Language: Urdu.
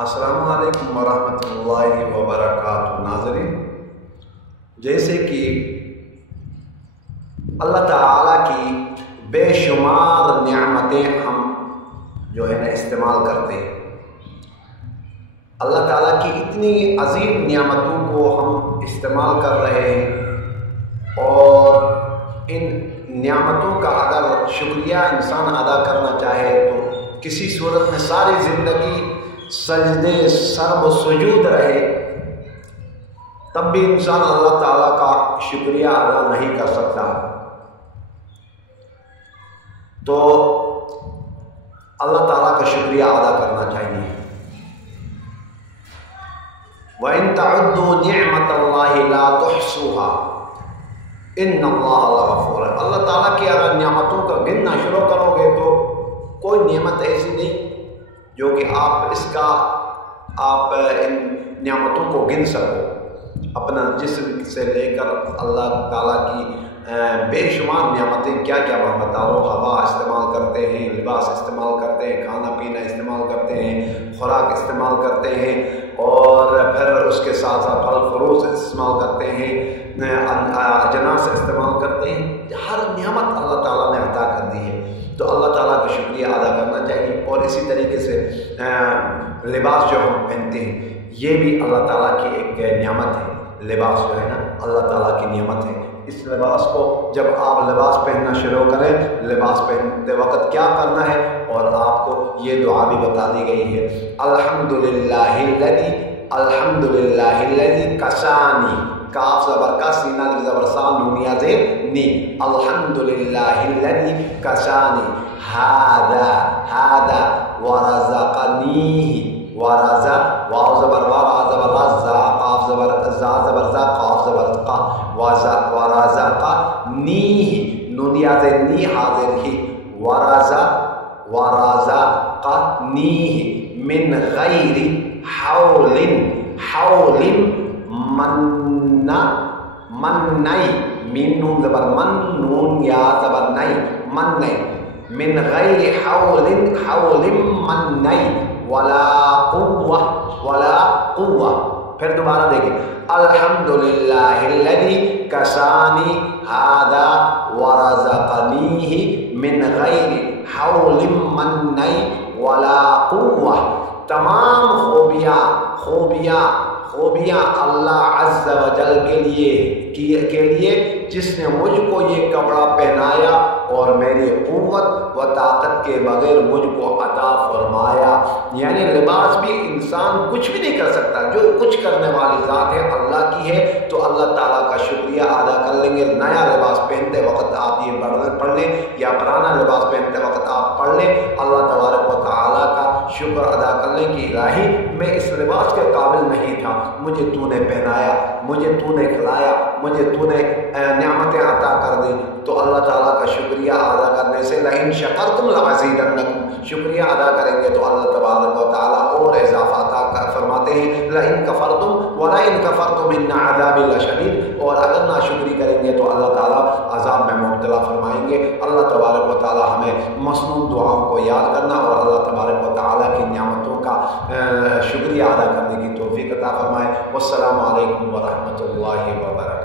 السلام علیکم ورحمۃ اللہ وبرکاتہ۔ ناظرین، جیسے کہ اللہ تعالیٰ کی بے شمار نعمتیں ہم جو ہے نا استعمال کرتے ہیں، اللہ تعالیٰ کی اتنی عظیم نعمتوں کو ہم استعمال کر رہے ہیں، اور ان نعمتوں کا اگر شکریہ انسان ادا کرنا چاہے تو کسی صورت میں ساری زندگی سجدے سر و سجود رہے تب بھی انسان اللہ تعالیٰ کا شکریہ ادا نہیں کر سکتا۔ تو اللہ تعالیٰ کا شکریہ ادا کرنا چاہیے۔ وَإِن تَعُدُّوا نِعْمَةَ اللَّهِ لَا تُحْصُوهَا إِنَّ اللَّهَ لَغَفُورٌ۔ اللہ تعالیٰ کی اگر نعمتوں کا گننا شروع کرو گے تو کوئی نعمت ایسی نہیں جو کہ آپ ان نعمتوں کو گن سکو۔ اپنا جسم سے لے کر اللہ تعالیٰ کی بے شمار نعمتیں کیا کیا میں بتاؤں، ہوا استعمال کرتے ہیں، لباس استعمال کرتے ہیں، کھانا پینا استعمال کرتے ہیں، خوراک استعمال کرتے ہیں، اور پھر اس کے ساتھ ساتھ پھل فروٹ استعمال کرتے ہیں، اجناس استعمال کرتے ہیں۔ ہر نعمت اللہ تعالیٰ نے عطا کر دی ہے، تو اللہ تعالیٰ کا شکریہ ادا کرنا چاہیے۔ اور اسی طریقے سے لباس جو ہم پہنتے ہیں یہ بھی اللہ تعالیٰ کی ایک نعمت ہے۔ لباس جو ہے نا اللہ تعالیٰ کی نعمت ہے۔ اس لباس کو جب آپ لباس پہننا شروع کریں، لباس پہنتے وقت کیا کرنا ہے، اور آپ کو یہ دعا بھی بتا دی گئی ہے، الحمدللہ الذی کسانی، کاف زبر کا، سینہ زبر سا، نونیا زیر نی، الحمدللہ الذی کسانی ہذا ورزقنیہ، واو زبر وا، را زبر را، زا قاف زبر زا زبر زا، قاف زبر قا، ورزقنیہ، نونیا زیر نی، حاضر ہی، ورزقنیہ من غیر حول منئی، مین نون زبر من، نون یا زبر نئی، منئی، من غیر حول منئی ولا قوہ۔ پھر دوبارہ دیکھیں، الحمدللہ الذی کسانی ھذا ورزقنیہ من غیر حول منئی ولا قوہ۔ تمام خوبیاں اللہ عز و جل کے لیے جس نے مجھ کو یہ کپڑا پہنایا اور میری قوت و طاقت کے بغیر مجھ کو عطا فرمایا۔ یعنی لباس بھی انسان کچھ بھی نہیں کر سکتا، جو کچھ کرنے والی ذات ہے اللہ کی ہے، تو اللہ تعالیٰ کا شکریہ ادا کر لیں گے۔ نیا لباس پہنتے وقت آپ یہ پڑھ لیں، یا پرانا لباس پہنتے وقت آپ پڑھ لیں، اللہ تبارک و تعالیٰ کا شکر ادا کر لیں کہ الہی میں اس لباس کے قابل نہیں تھا، مجھے تو نے پہنایا، مجھے تو نے کھلایا، مجھے تو نے نعمتیں عطا کر دی۔ تو اللہ تعالیٰ کا شکریہ ادا کرنے سے لئن شکرتم لازیدنکم، شکریہ ادا کریں گے تو اللہ تبارک و تعالیٰ اور اضافہ عطا فرماتے ہیں۔ لئن کفرتم ولئن کفرتم ان عذابی لشدید، اور اگر ناشکری کریں گے تو اللہ تعالیٰ عذاب میں مبتلا فرمائیں گے۔ اللہ تبارک و تعالیٰ ہمیں مسنون دعاؤں کو یاد کرنا اور اللہ تبارک و تعالیٰ کی نعمتوں کا شکریہ ادا کرنے کی توفیق عطا فرمائے۔ والسلام علیکم ورحمۃ اللہ وبرکاتہ۔